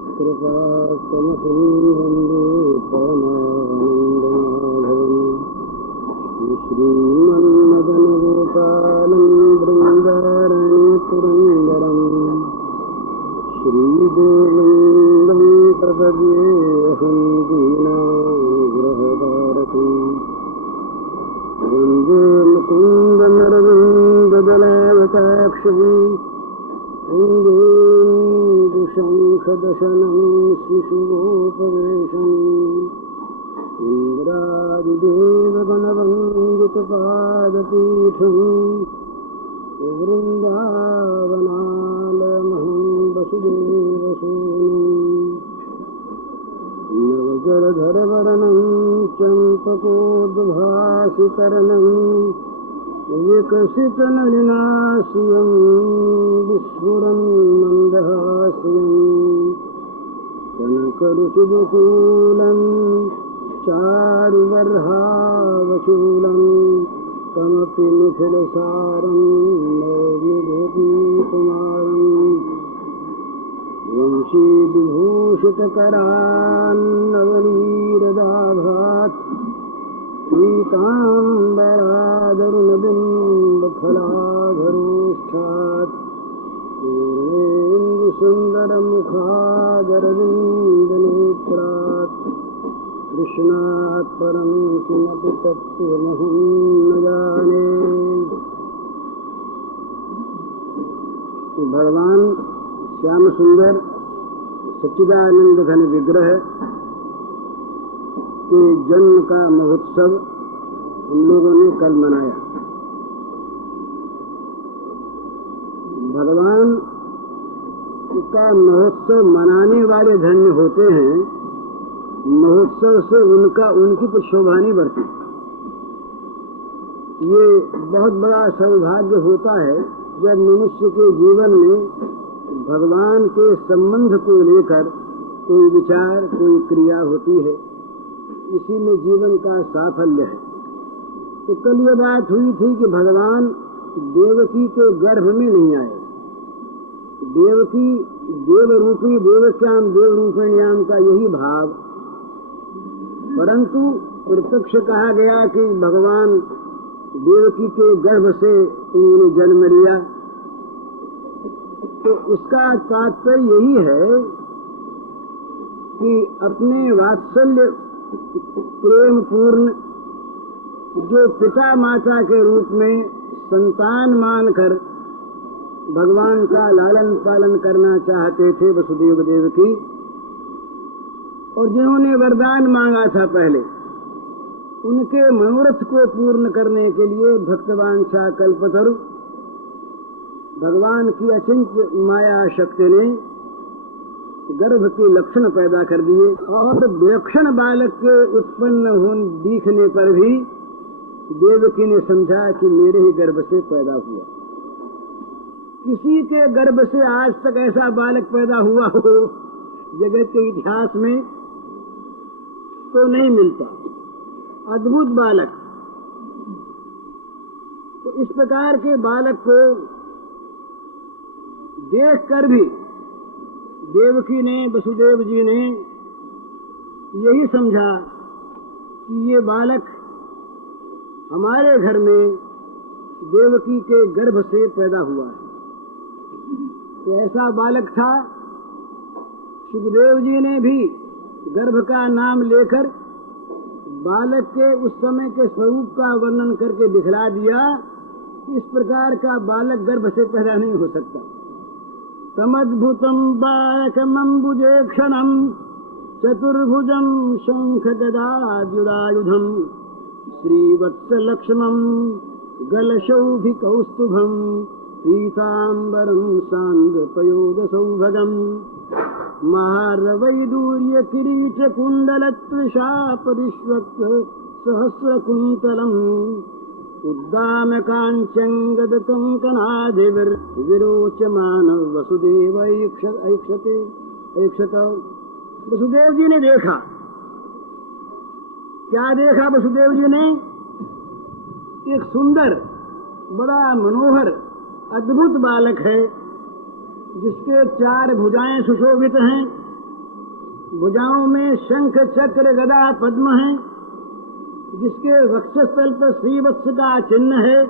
यत्कृपास्तमसंवन्दे परमानन्दमाधवम् श्रीमन्मदनगोपालं बृन्दारण्यपुरन्दरम् श्रीगोविन्दं प्रपद्येऽहं दीनानुग्रहकारकम् वन्दे मुकुन्दमरविन्ददलायताक्षम् इन्दुशङ्खदशनं शिशुगोपवेशम् इन्द्रादिदेवगणवन्दितपादपीठम् वृन्दावनालयमहं वसुदेवसूनुम् नवजलधरवर्णं चम्पकोद्भासिकरणम् विकसितनलिनास्यं विस्फुरन् मन्दहास्यं कनकरुचिदुकूलं चारुवर्हावशूलं कमपि निखिलसारं नौमि गोपीकुमारम् वंशीविभूषितकरान्नवनीरदाभात् पीताम्बरादरुणबिम्बफलाधरोष्ठात् पूर्णेन्दुसुन्दरमुखादरविन्दनेत्रात् कृष्णात् परं किमपि तत्त्वमहं न जाने। भगवान श्याम सुंदर सच्चिदानंद घन विग्रह के जन्म का महोत्सव हम लोगों ने कल मनाया। भगवान का महोत्सव मनाने वाले धन्य होते हैं, महोत्सव से उनकी तो शोभा नहीं बढ़ती। ये बहुत बड़ा सौभाग्य होता है जब मनुष्य के जीवन में भगवान के संबंध को लेकर कोई विचार, कोई क्रिया होती है। इसी में जीवन का साफल्य है। तो कल ये बात हुई थी कि भगवान देवकी के गर्भ में नहीं आए। देवकी देवरूपी देवक्याम देवरूपिण्याम का यही भाव, परंतु प्रत्यक्ष कहा गया कि भगवान देवकी के गर्भ से उन्होंने जन्म लिया। तो इसका तात्पर्य यही है कि अपने वात्सल्य प्रेम पूर्ण जो पिता माता के रूप में संतान मानकर भगवान का लालन पालन करना चाहते थे वसुदेव देवकी, और जिन्होंने वरदान मांगा था पहले, उनके मनोरथ को पूर्ण करने के लिए भक्तवांछा कल्पतरु भगवान की अचिंत्य माया शक्ति ने गर्भ के लक्षण पैदा कर दिए, और विलक्षण बालक के उत्पन्न दिखने पर भी देवकी ने समझा कि मेरे ही गर्भ से पैदा हुआ। किसी के गर्भ से आज तक ऐसा बालक पैदा हुआ हो जगत के इतिहास में तो नहीं मिलता। अद्भुत बालक। तो इस प्रकार के बालक को देखकर भी देवकी ने, वसुदेव जी ने यही समझा कि ये बालक हमारे घर में देवकी के गर्भ से पैदा हुआ है। तो ऐसा बालक था। सुखदेव जी ने भी गर्भ का नाम लेकर बालक के उस समय के स्वरूप का वर्णन करके दिखला दिया। इस प्रकार का बालक गर्भ से पैदा नहीं हो सकता। तमद्भुतम बालकमंबुजे क्षणम चतुर्भुजम शंख गदायुधायुधम श्रीवत्सलक्ष्मम गलशौभिकौस्तुभम पीताम्बरम सांगपयोदसौभगम महारवैदूर्य किरीट कुंडलत्विषा परिष्वक्त सहस्रकुंतलम उद्दाम कांचंगद कंकणादिविरोचमान वसुदेव ऐक्षत। वसुदेव जी ने देखा। क्या देखा वसुदेव जी ने? एक सुंदर, बड़ा मनोहर, अद्भुत बालक है जिसके 4 भुजाएं सुशोभित हैं, भुजाओं में शंख चक्र गदा पद्म है, जिसके वक्षस्थल पर श्रीवत्स का चिन्ह है,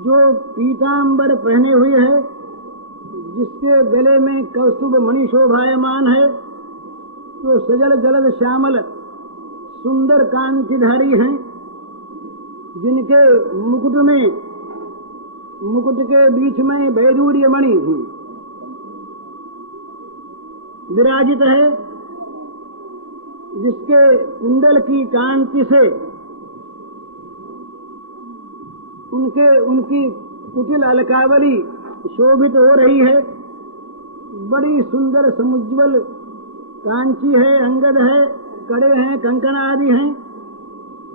जो पीतांबर पहने हुए है, जिसके गले में कौस्तुभ मणि शोभायमान है, जो सजल जलद श्यामल सुंदर कांतिधारी हैं, जिनके मुकुट के बीच में वैदूर्य मणि विराजित है, जिसके कुंडल की कांति से उनकी कुटिल अलकावली शोभित हो रही है। बड़ी सुंदर समुज्वल कांची है, अंगद है, कड़े हैं, कंकण आदि हैं,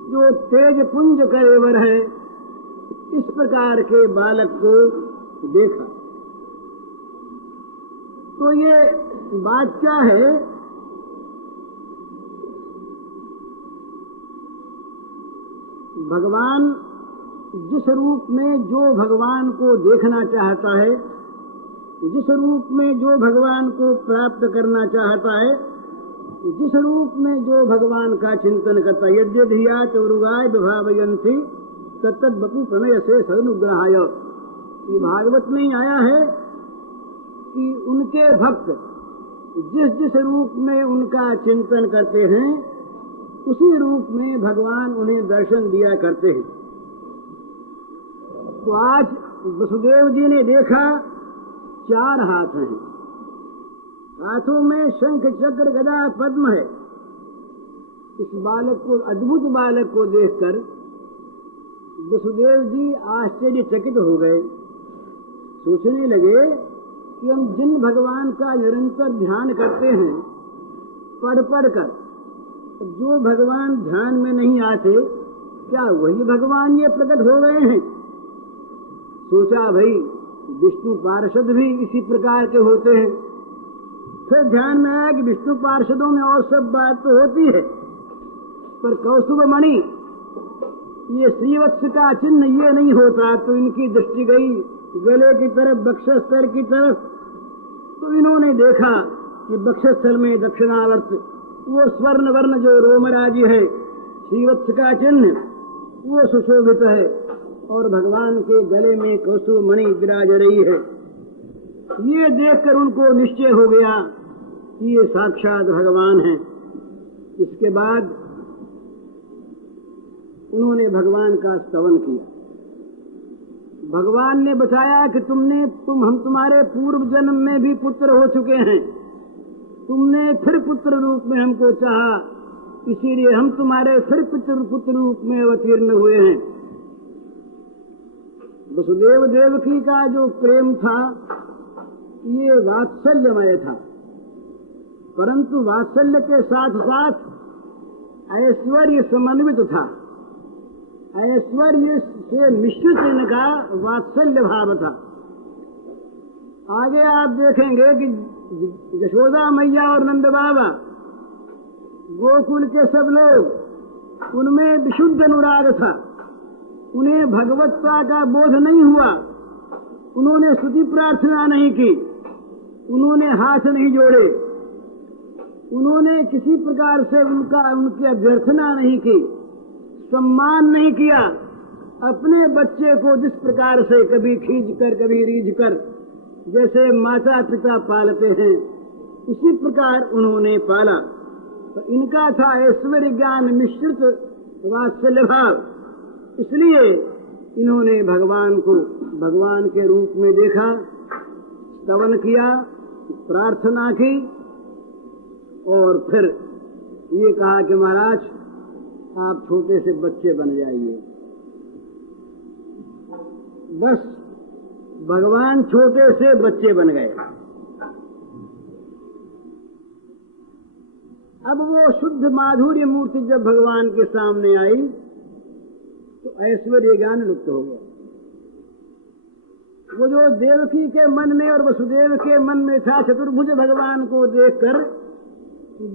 जो तेज पुंज करेवर है। इस प्रकार के बालक को देखा तो ये बात क्या है, भगवान जिस रूप में जो भगवान को देखना चाहता है, जिस रूप में जो भगवान को प्राप्त करना चाहता है, जिस रूप में जो भगवान का चिंतन करता है, यद्यधिया चौरुगाय विभावयंती तत्तद बपु प्रणय से सदनुग्रहाय। ये भागवत में ही आया है कि उनके भक्त जिस जिस रूप में उनका चिंतन करते हैं, उसी रूप में भगवान उन्हें दर्शन दिया करते हैं। तो आज वसुदेव जी ने देखा 4 हाथ हैं, हाथों में शंख चक्र गदा पद्म है। इस बालक को, अद्भुत बालक को देखकर वसुदेव जी आश्चर्यचकित हो गए। सोचने लगे कि हम जिन भगवान का निरंतर ध्यान करते हैं, पढ़ पढ़ कर, जो भगवान ध्यान में नहीं आते, क्या वही भगवान ये प्रकट हो गए हैं? सोचा भाई विष्णु पार्षद भी इसी प्रकार के होते हैं। फिर ध्यान में आया कि विष्णु पार्षदों में और सब बात तो होती है, पर कौस्तुभ मणि, ये श्रीवत्स का चिन्ह ये नहीं होता। तो इनकी दृष्टि गई गले की तरफ, वक्षस्थल की तरफ। तो इन्होंने देखा कि वक्षस्थल में दक्षिणावर्त वो स्वर्ण वर्ण जो रोमराजी है, श्रीवत्स का चिन्ह, वो सुशोभित है, और भगवान के गले में कौस्तुभ मणि विराज रही है। ये देखकर उनको निश्चय हो गया कि ये साक्षात भगवान हैं। इसके बाद उन्होंने भगवान का स्तवन किया। भगवान ने बताया कि हम तुम्हारे पूर्व जन्म में भी पुत्र हो चुके हैं, तुमने फिर पुत्र रूप में हमको चाहा, इसीलिए हम तुम्हारे फिर पुत्र रूप में अवतीर्ण हुए हैं। वसुदेव देवकी का जो प्रेम था, ये वात्सल्यमय था, परंतु वात्सल्य के साथ साथ ऐश्वर्य समन्वित था। ऐश्वर्य से मिश्रित इनका वात्सल्य भाव था। आगे आप देखेंगे कि यशोदा मैया और नंद बाबा, गोकुल के सब लोग, उनमें विशुद्ध अनुराग था। उन्हें भगवत्ता का बोध नहीं हुआ, उन्होंने स्तुति प्रार्थना नहीं की, उन्होंने हाथ नहीं जोड़े, उन्होंने किसी प्रकार से उनकी अभ्यर्थना नहीं की, सम्मान नहीं किया। अपने बच्चे को जिस प्रकार से कभी खींच कर कभी रीझ कर जैसे माता पिता पालते हैं, उसी प्रकार उन्होंने पाला। तो इनका था ऐश्वर्य ज्ञान मिश्रित वात्सल्य भाव। इसलिए इन्होंने भगवान को भगवान के रूप में देखा, स्तवन किया, प्रार्थना की, और फिर ये कहा कि महाराज आप छोटे से बच्चे बन जाइए। बस भगवान छोटे से बच्चे बन गए। अब वो शुद्ध माधुर्य मूर्ति जब भगवान के सामने आई तो ऐश्वर्य ज्ञान लुप्त हो गया। वो जो देवकी के मन में और वसुदेव के मन में था, चतुर्भुज भगवान को देखकर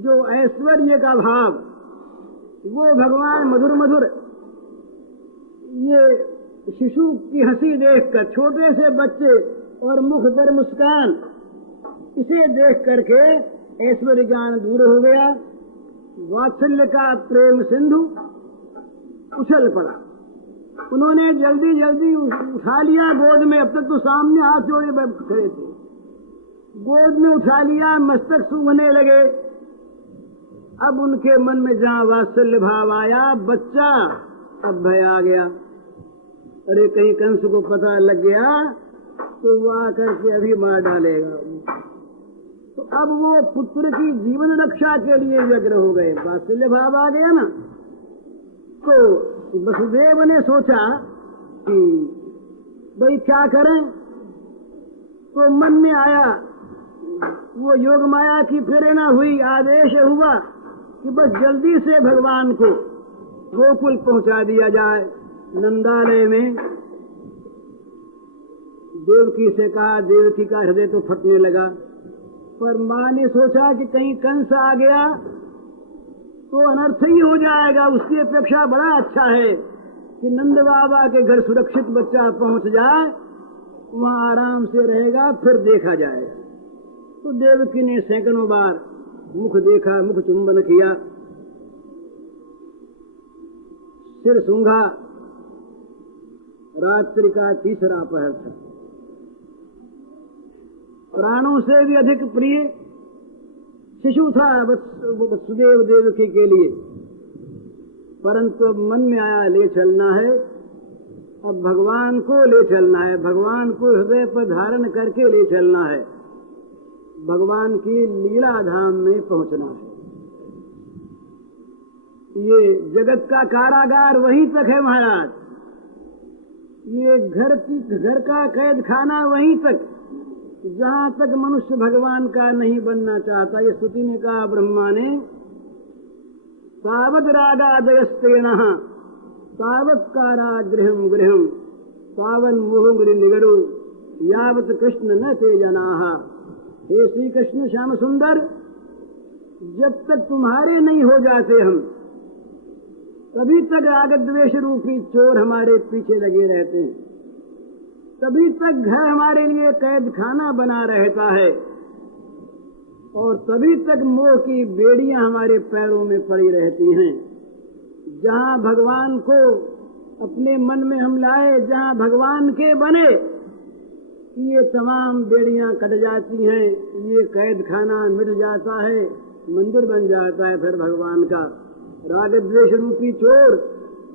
जो ऐश्वर्य का भाव, वो भगवान मधुर मधुर ये शिशु की हंसी देखकर, छोटे से बच्चे और मुख पर मुस्कान, इसे देख करके ऐश्वर्य ज्ञान दूर हो गया, वात्सल्य का प्रेम सिंधु उछल पड़ा। उन्होंने जल्दी जल्दी उठा लिया गोद में। अब तक तो सामने हाथ जोड़े खड़े थे, गोद में उठा लिया, मस्तक सूंघने लगे। अब उनके मन में जहां वात्सल्य भाव आया, बच्चा, अब भय आ गया। अरे कहीं कंस को पता लग गया तो वो आकर के अभी मार डालेगा। तो अब वो पुत्र की जीवन रक्षा के लिए व्यग्र हो गए, वात्सल्य भाव आ गया ना। तो वसुदेव ने सोचा कि भाई क्या करें। तो मन में आया, वो योग माया की प्रेरणा हुई, आदेश हुआ कि बस जल्दी से भगवान को गोकुल पहुंचा दिया जाए। नंदालय में देवकी से कहा, देवकी का हृदय तो फटने लगा, पर माँ ने सोचा कि कहीं कंस आ गया तो अनर्थ ही हो जाएगा। उसकी अपेक्षा बड़ा अच्छा है कि नंद बाबा के घर सुरक्षित बच्चा पहुंच जाए, वहां आराम से रहेगा, फिर देखा जाएगा। तो देवकी ने सैकड़ों बार मुख देखा, मुख चुंबन किया, सिर सूंघा। रात्रि का तीसरा पहर था। प्राणों से भी अधिक प्रिय शिशु था वसुदेव देवकी के लिए, परंतु अब मन में आया ले चलना है, अब भगवान को ले चलना है, भगवान को हृदय पर धारण करके ले चलना है, भगवान की लीला धाम में पहुंचना है। ये जगत का कारागार वहीं तक है महाराज, ये घर का कैद खाना वहीं तक, जहां तक मनुष्य भगवान का नहीं बनना चाहता। ये स्तुति में कहा ब्रह्मा ने, तावद रागादयस्तेनः तावत् कारागृहं गृहं तावन् मोहगुरि निगड़ो यावत कृष्ण न ते जनाः। हे श्री कृष्ण श्याम सुंदर, जब तक तुम्हारे नहीं हो जाते हम, तभी तक राग द्वेष रूपी चोर हमारे पीछे लगे रहते हैं, तभी तक घर हमारे लिए कैद खाना बना रहता है, और तभी तक मोह की बेड़ियां हमारे पैरों में पड़ी रहती हैं। जहां भगवान को अपने मन में हम लाए, जहां भगवान के बने, ये तमाम बेड़ियां कट जाती हैं, ये कैद खाना मिट जाता है, मंदिर बन जाता है फिर भगवान का। राग द्वेष रूपी चोर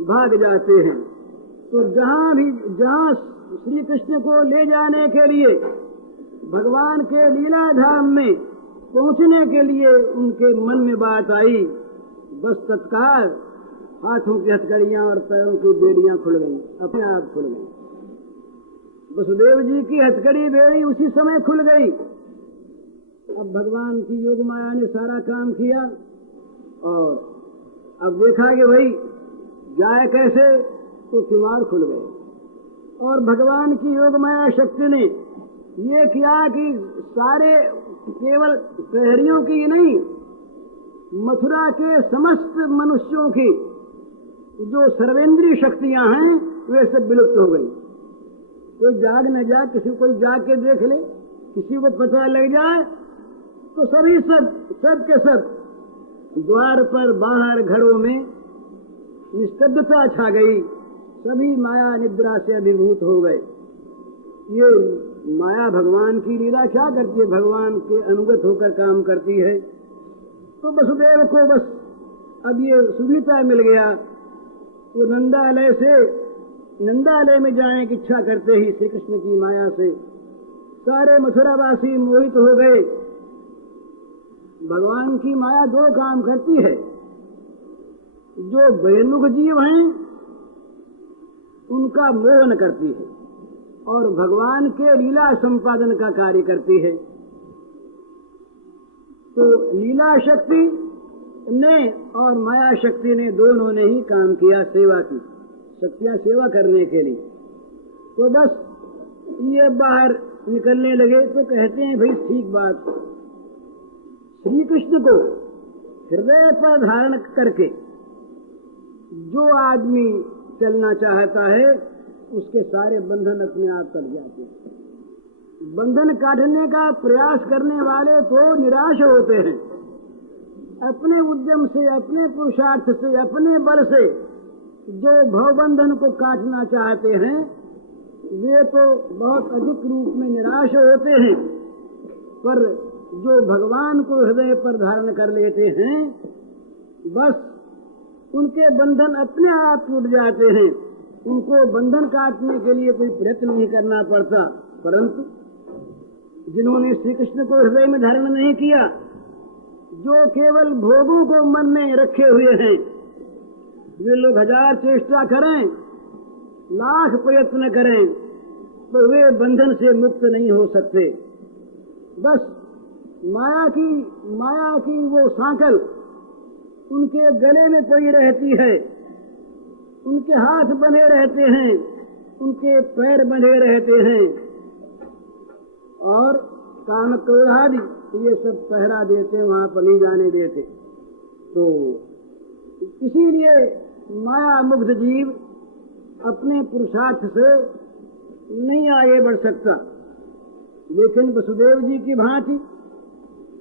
भाग जाते हैं। तो जहां श्री कृष्ण को ले जाने के लिए, भगवान के लीला धाम में पहुंचने के लिए उनके मन में बात आई, बस तत्काल हाथों की हथकड़ियां और पैरों की बेड़ियां खुल गईं, अपने आप खुल गईं। वसुदेव जी की हथकड़ी बेड़ी उसी समय खुल गई। अब भगवान की योग माया ने सारा काम किया, और अब देखा कि भाई जाए कैसे, तो किवाड़ खुल गए। और भगवान की योग माया शक्ति ने ये किया कि सारे केवल प्रहरियों की नहीं, मथुरा के समस्त मनुष्यों की जो सर्वेंद्रीय शक्तियां हैं वे सब विलुप्त हो गई। कोई जाग न जाए, किसी कोई जाग के देख ले, किसी को पता लग जाए, तो सभी सब के सब द्वार पर बाहर घरों में निस्तब्धता छा गई, सभी माया निद्रा से अभिभूत हो गए। ये माया भगवान की लीला क्या करती है, भगवान के अनुगत होकर काम करती है। तो वसुदेव को बस अब ये सुविधा मिल गया, वो नंदालय में जाने की इच्छा करते ही श्री कृष्ण की माया से सारे मथुरावासी मोहित हो गए। भगवान की माया दो काम करती है, जो बहिर्मुख जीव हैं उनका मोहन करती है, और भगवान के लीला संपादन का कार्य करती है। तो लीला शक्ति ने और माया शक्ति ने दोनों ने ही काम किया, सेवा की, शक्तियां सेवा करने के लिए। तो बस ये बाहर निकलने लगे तो कहते हैं भाई ठीक बात, श्री कृष्ण को हृदय पर धारण करके जो आदमी चलना चाहता है उसके सारे बंधन अपने आप कट जाते हैं। बंधन काटने का प्रयास करने वाले तो निराश होते हैं। अपने उद्यम से, अपने पुरुषार्थ से, अपने बल से जो भवबंधन को काटना चाहते हैं वे तो बहुत अधिक रूप में निराश होते हैं। पर जो भगवान को हृदय पर धारण कर लेते हैं बस उनके बंधन अपने आप टूट जाते हैं। उनको बंधन काटने के लिए कोई प्रयत्न नहीं करना पड़ता। परंतु जिन्होंने श्री कृष्ण को हृदय में धारण नहीं किया, जो केवल भोगों को मन में रखे हुए हैं, वे लोग 1000 चेष्टा करें, लाख प्रयत्न करें, तो वे बंधन से मुक्त नहीं हो सकते। बस माया की वो सांकल उनके गले में पड़ी रहती है, उनके हाथ बंधे रहते हैं, उनके पैर बंधे रहते हैं और काम क्रोध आदि ये सब पहरा देते, वहां पर नहीं जाने देते। तो इसीलिए माया मुग्ध जीव अपने पुरुषार्थ से नहीं आगे बढ़ सकता। लेकिन वसुदेव जी की भांति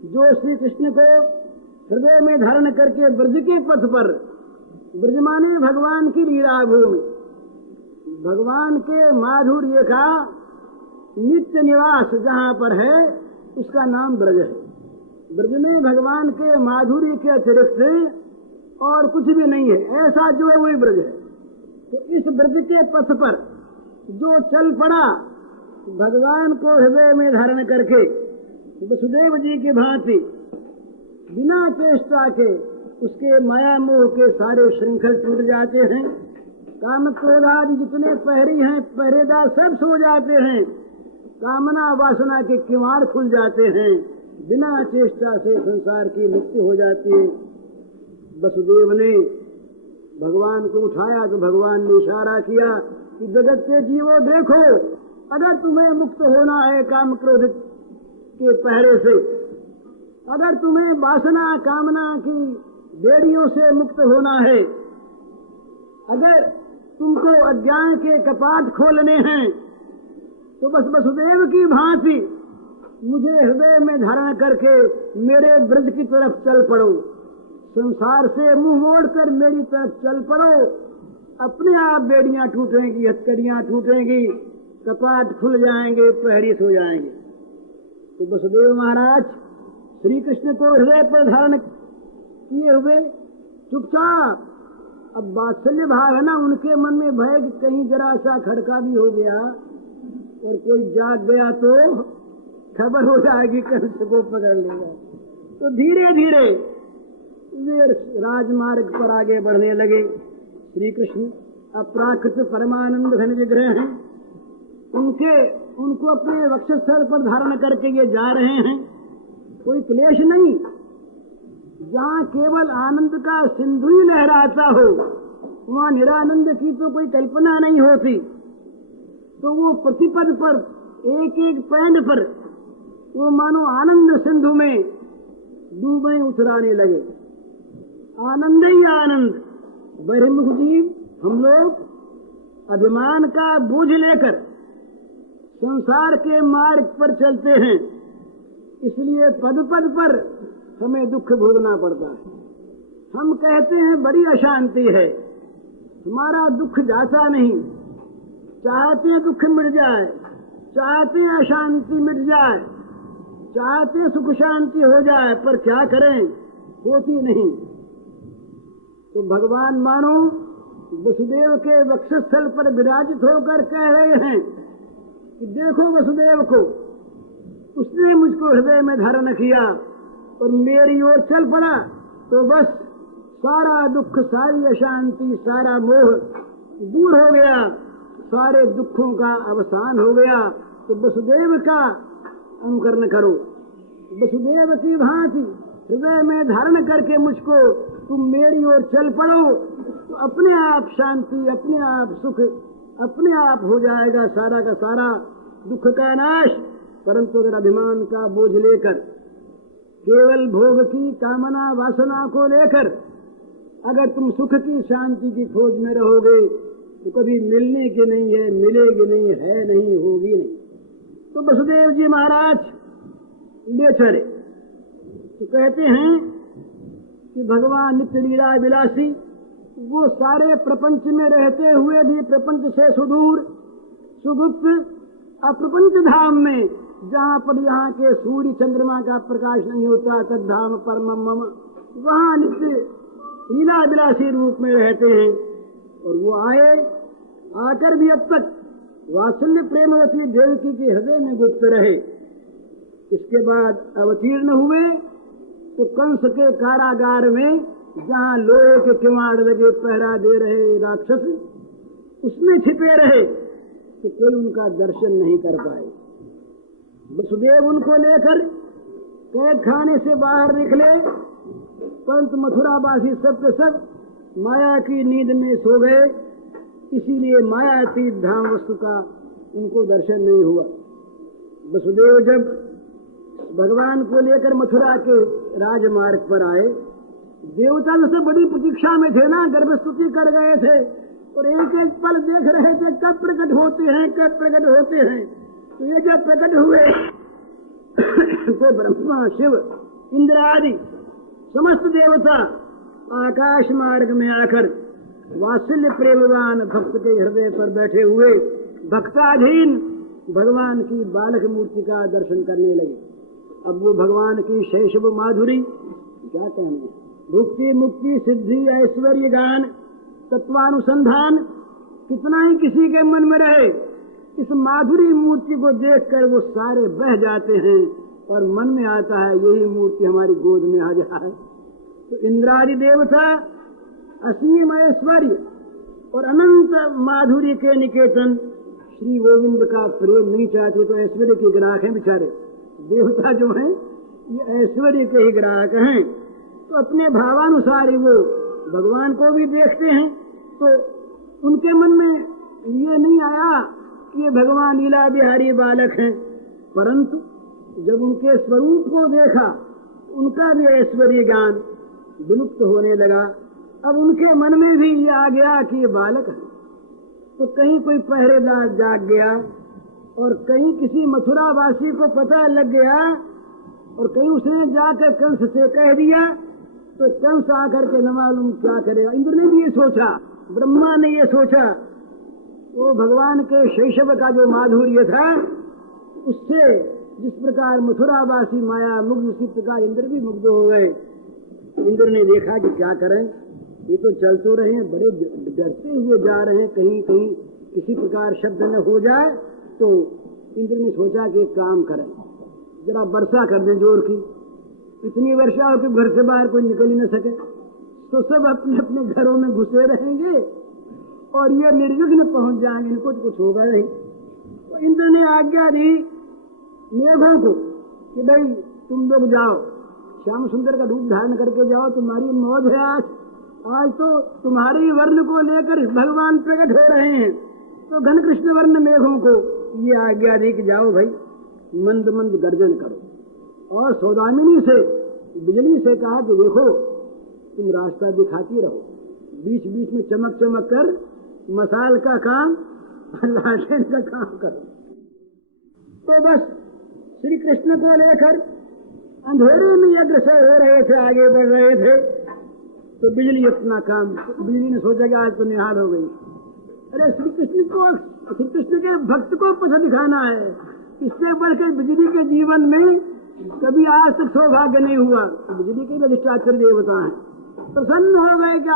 जो श्री कृष्ण को हृदय में धारण करके ब्रज के पथ पर, ब्रज माने भगवान की लीला भूमि, भगवान के माधुर्य का नित्य निवास जहाँ पर है उसका नाम ब्रज है। ब्रज में भगवान के माधुर्य के अतिरिक्त और कुछ भी नहीं है, ऐसा जो है वही ब्रज है। तो इस ब्रज के पथ पर जो चल पड़ा भगवान को हृदय में धारण करके, वसुदेव जी की भांति बिना चेष्टा के उसके माया मोह के सारे श्रृंखल टूट जाते हैं। काम क्रोध आदि जितने पहरी हैं, पहरेदार सब सो जाते हैं, कामना वासना के किवाड़ खुल जाते हैं, बिना चेष्टा से संसार की मुक्ति हो जाती है। वसुदेव ने भगवान को उठाया तो भगवान ने इशारा किया कि जगत के जीवो देखो, अगर तुम्हें मुक्त होना है काम क्रोध के पहरे से, अगर तुम्हें वासना कामना की बेड़ियों से मुक्त होना है, अगर तुमको अज्ञान के कपाट खोलने हैं, तो बस वसुदेव की भांति मुझे हृदय में धारण करके मेरे ब्रज की तरफ चल पड़ो, संसार से मुंह मोड़कर मेरी तरफ चल पड़ो। अपने आप बेड़ियां टूटेंगी, हथकड़ियां टूटेंगी, कपाट खुल जाएंगे, पहरी हो जाएंगे। तो वसुदेव महाराज श्री कृष्ण को हृदय पर धारण किए हुए चुपचाप, अब वात्सल्य भाव है ना उनके मन में, भय कि कहीं जरा सा खड़का भी हो गया और कोई जाग गया तो खबर हो जाएगी, कंस को पकड़ लेगा। तो धीरे धीरे वे राजमार्ग पर आगे बढ़ने लगे। श्री कृष्ण अप्राकृत परमानंद घन विग्रह हैं, उनको अपने वक्षस्थल पर धारण करके ये जा रहे हैं। कोई क्लेश नहीं, जहाँ केवल आनंद का सिंधु ही लहराता हो वहाँ निरानंद की तो कोई कल्पना नहीं होती। तो वो प्रतिपद पर, एक एक पैंड पर वो मानो आनंद सिंधु में डूबे उतराने लगे। आनंद ही आनंद। बहिर्मुख जीव हम लोग अभिमान का बोझ लेकर संसार के मार्ग पर चलते हैं, इसलिए पद पद पर हमें दुख भोगना पड़ता है। हम कहते हैं बड़ी अशांति है, हमारा दुख जाता नहीं। चाहते हैं दुख मिट जाए, चाहते हैं अशांति मिट जाए, चाहते हैं सुख शांति हो जाए, पर क्या करें, होती नहीं। तो भगवान मानो वसुदेव के वक्षस्थल पर विराजित होकर कह रहे हैं कि देखो वसुदेव को, उसने मुझको हृदय में धारण किया और मेरी ओर चल पड़ा, तो बस सारा दुख, सारी अशांति, सारा मोह दूर हो गया, सारे दुखों का अवसान हो गया। तो वसुदेव का अनुकरण करो, वसुदेव की भांति हृदय में धारण करके मुझको तुम मेरी ओर चल पड़ो, तो अपने आप शांति, अपने आप सुख, अपने आप हो जाएगा सारा का सारा दुख का नाश। परंतु अगर अभिमान का बोझ लेकर, केवल भोग की कामना वासना को लेकर अगर तुम सुख की, शांति की खोज में रहोगे तो कभी मिलने की नहीं है, मिलेगी नहीं, है नहीं, होगी नहीं। तो वसुदेव जी महाराज ले चले। तो कहते हैं कि भगवान नित्य लीला विलासी, वो सारे प्रपंच में रहते हुए भी प्रपंच से सुदूर सुगुप्त अप्रपंच धाम में, जहाँ पर यहाँ के सूर्य चंद्रमा का प्रकाश नहीं होता, तद्धाम परमम मम, वहाँ नित्य लीला विलासी रूप में रहते हैं। और वो आकर भी अब तक वात्सल्य प्रेमवती देवकी के हृदय में गुप्त रहे। इसके बाद अवतीर्ण हुए तो कंस के कारागार में, जहाँ लोहे के किवाड़ लगे पहरा दे रहे राक्षस, उसमें छिपे रहे, तो कोई उनका दर्शन नहीं कर पाए। वसुदेव उनको लेकर कैद खाने से बाहर निकले, परंतु मथुरावासी सब के सब माया की नींद में सो गए, इसीलिए मायातीत धाम वस्तु का उनको दर्शन नहीं हुआ। वसुदेव जब भगवान को लेकर मथुरा के राजमार्ग पर आए, देवता तो सब बड़ी प्रतीक्षा में थे ना, गर्भस्तुति कर गए थे और एक एक पल देख रहे थे कब प्रकट होते हैं, कब प्रकट होते हैं। तो ये जब प्रकट हुए तो ब्रह्मा शिव इंद्र आदि समस्त देवता आकाश मार्ग में आकर वात्सल्य प्रेमवान भक्त के हृदय पर बैठे हुए भक्ताधीन भगवान की बालक मूर्ति का दर्शन करने लगे। अब वो भगवान की शैशव माधुरी, क्या कहने, भुक्ति मुक्ति सिद्धि ऐश्वर्य गान तत्वानुसंधान कितना ही किसी के मन में रहे, इस माधुरी मूर्ति को देखकर वो सारे बह जाते हैं और मन में आता है यही मूर्ति हमारी गोद में आ जाए। तो इंद्रादि देवता असीम ऐश्वर्य और अनंत माधुरी के निकेतन श्री गोविंद का प्रेम नहीं चाहते, तो ऐश्वर्य के ग्राहक हैं बेचारे। देवता जो हैं ये ऐश्वर्य के ही ग्राहक हैं, तो अपने भावानुसार ही वो भगवान को भी देखते हैं। तो उनके मन में ये नहीं आया कि ये भगवान लीला बिहारी बालक हैं, परंतु जब उनके स्वरूप को देखा उनका भी ऐश्वर्य ज्ञान विलुप्त होने लगा। अब उनके मन में भी ये आ गया कि ये बालक है। तो कहीं कोई पहरेदार जाग गया और कहीं किसी मथुरावासी को पता लग गया और कहीं उसने जाकर कंस से कह दिया, तो कंस आकर के न मालूम क्या करेगा। इंद्र ने भी ये सोचा, ब्रह्मा ने ये सोचा, वो भगवान के शैशव का जो माधुर्य था उससे जिस प्रकार मथुरावासी माया मुग्ध, उसी प्रकार इंद्र भी मुग्ध हो गए। इंद्र ने देखा कि क्या करें, ये तो चल तो रहे हैं, बड़े डरते हुए जा रहे हैं, कहीं कहीं किसी प्रकार शब्द न हो जाए। तो इंद्र ने सोचा कि एक काम करें, जरा वर्षा कर दें जोर की। इतनी वर्षा हो कि घर से बाहर कोई निकल ही न सके, तो सब अपने अपने घरों में घुसे रहेंगे और ये निर्विघ्न पहुंच जाएंगे, इनको तो कुछ होगा नहीं। तो इंद्र ने आज्ञा दी मेघों को कि भाई तुम लोग जाओ, श्याम सुंदर का रूप धारण करके जाओ, तुम्हारी मौज है आज तो तुम्हारे वर्ण को लेकर भगवान प्रकट हो रहे हैं। तो घन कृष्ण वर्ण मेघों को ये आज्ञा दी कि जाओ भाई मंद मंद गर्जन करो। और सौदामिनी से बिजली से कहा कि देखो तुम रास्ता दिखाती रहो, बीच बीच में चमक चमक कर मसाल का काम लालटेन का काम करो। तो बस श्री कृष्ण को लेकर अंधेरे में अग्रसर हो रहे थे, आगे बढ़ रहे थे। तो बिजली अपना काम, बिजली ने सोचा कि आज तो निहाल हो गई। अरे श्री कृष्ण के भक्त को पथ दिखाना है, इससे बढ़कर बिजली के जीवन में कभी आज तक सौभाग्य नहीं हुआ। तो बिजली के अधिष्ठात्री देवता हैं, प्रसन्न हो गए कि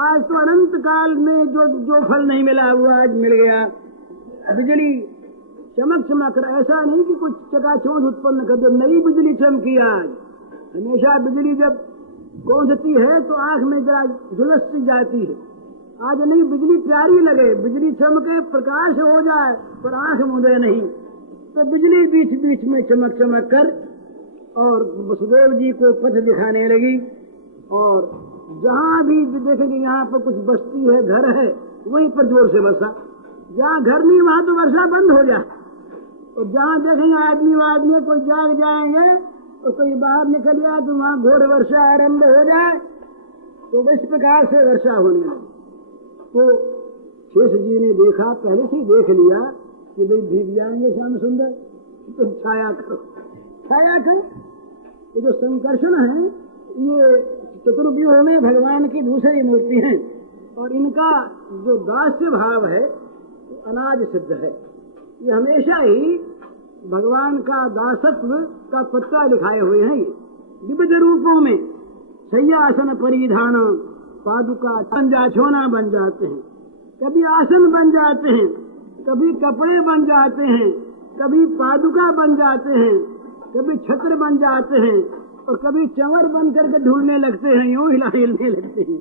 आज तो अनंत काल में जो फल नहीं मिला वो आज मिल गया। बिजली चमक चमक कर, ऐसा नहीं कि कुछ चकाचौंध उत्पन्न कर दे, नई बिजली चमकी आज। हमेशा बिजली जब गूंजती है तो आंख में जरा झुलस जाती है, आज नहीं, बिजली प्यारी लगे, बिजली चमके प्रकाश हो जाए पर आंख मुदे नहीं। तो बिजली बीच बीच में चमक चमक कर और वसुदेव जी को पथ दिखाने लगी। और जहाँ भी देखेंगे यहाँ पर कुछ बस्ती है, घर है, वहीं पर जोर से वर्षा, जहाँ घर नहीं वहाँ तो वर्षा बंद हो जाए। और जहाँ देखेंगे आदमी कोई जाग जाएंगे और कोई बाहर निकल जाए तो वहाँ घोर वर्षा आरंभ हो जाए। तो इस प्रकार से वर्षा होने लगी। तो शेष जी ने देखा, पहले से ही देख लिया कि भाई भीग जाएंगे श्याम सुंदर, तो छाया करो, छाया करो। ये जो संकर्षण है, ये चतुर्व्यूह में भगवान की दूसरी मूर्ति है, और इनका जो दास्य भाव है वो अनाज सिद्ध है। ये हमेशा ही भगवान का दासत्व का पत्ता दिखाए हुए हैं। ये विविध रूपों में शय्यासन परिधान पादुका छोना बन जाते हैं, कभी आसन बन जाते हैं, कभी कपड़े बन जाते हैं, कभी पादुका बन जाते हैं, कभी छत्र बन जाते हैं, और कभी चंवर बन करके ढूंढने लगते हैं, यूं हिलने लगते हैं।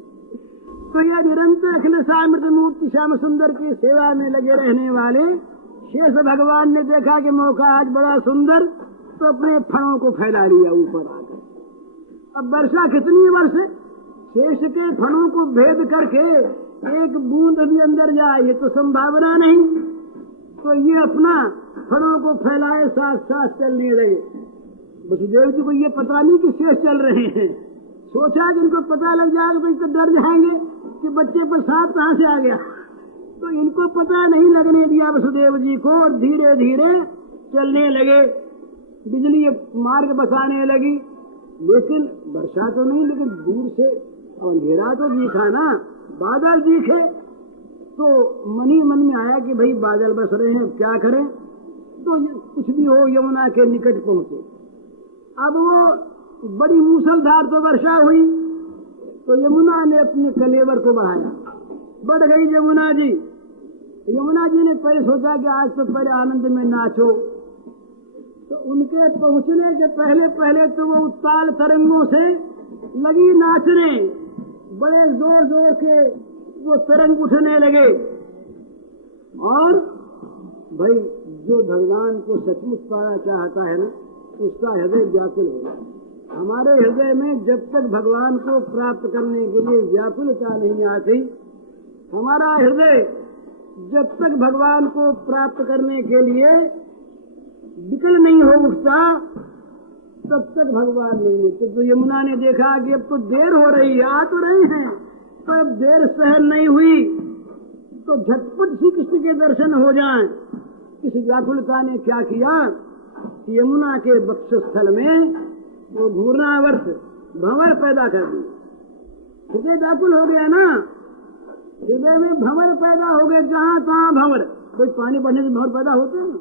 तो यह निरंतर अखिल सामर्थ्य मूर्ति श्याम सुंदर की सेवा में लगे रहने वाले शेष भगवान ने देखा कि मौका आज बड़ा सुंदर, तो अपने फणों को फैला लिया ऊपर आकर। अब वर्षा कितनी वर्ष, शेष के फणों को भेद करके एक बूंद भी अंदर जाए, ये तो संभावना नहीं। तो ये अपना फणों को फैलाए, साथ साथ चलने लगे। वसुदेव जी को ये पता नहीं कि शेष चल रहे हैं, सोचा कि इनको पता लग जाएगा तो इनको डर जाएंगे कि बच्चे पर सांप कहां से आ गया। तो इनको पता नहीं लगने दिया वसुदेव जी को, और धीरे धीरे चलने लगे। बिजली मार्ग बसाने लगी, लेकिन वर्षा तो नहीं, लेकिन दूर से अंधेरा तो दिखा ना, बादल दिखे। तो मन ही मन में आया कि भाई बादल बस रहे हैं, क्या करें। तो कुछ भी हो, यमुना के निकट पहुंचे। अब वो बड़ी मूसलधार तो वर्षा हुई, तो यमुना ने अपने कलेवर को बढ़ाया, बढ़ गई यमुना जी। यमुना जी ने पहले सोचा कि आज तो पहले आनंद में नाचो। तो उनके पहुंचने के पहले पहले तो वो उत्ताल तरंगों से लगी नाचने, बड़े जोर जोर के वो तरंग उठने लगे। और भाई जो भगवान को सचमुच पाना चाहता है ना, उसका हृदय व्याकुल हो जाए। हमारे हृदय में जब तक भगवान को प्राप्त करने के लिए व्याकुलता नहीं आती, हमारा हृदय जब तक भगवान को प्राप्त करने के लिए विकल नहीं हो उठता, तब तक भगवान नहीं मिलते। तो यमुना ने देखा कि अब तो देर हो रही है, आ तो रहे हैं, तो अब देर सहन नहीं हुई, तो झटपट श्री कृष्ण के दर्शन हो जाएं। इस व्याकुलता ने क्या किया कि यमुना के वक्षस्थल में वो घूर्णावर्त भंवर पैदा कर दिया। हृदय व्याकुल हो गया ना, हृदय में भंवर पैदा हो गए, जहां तहां भंवर। कोई पानी बढ़ने से भंवर पैदा होते हैं ना,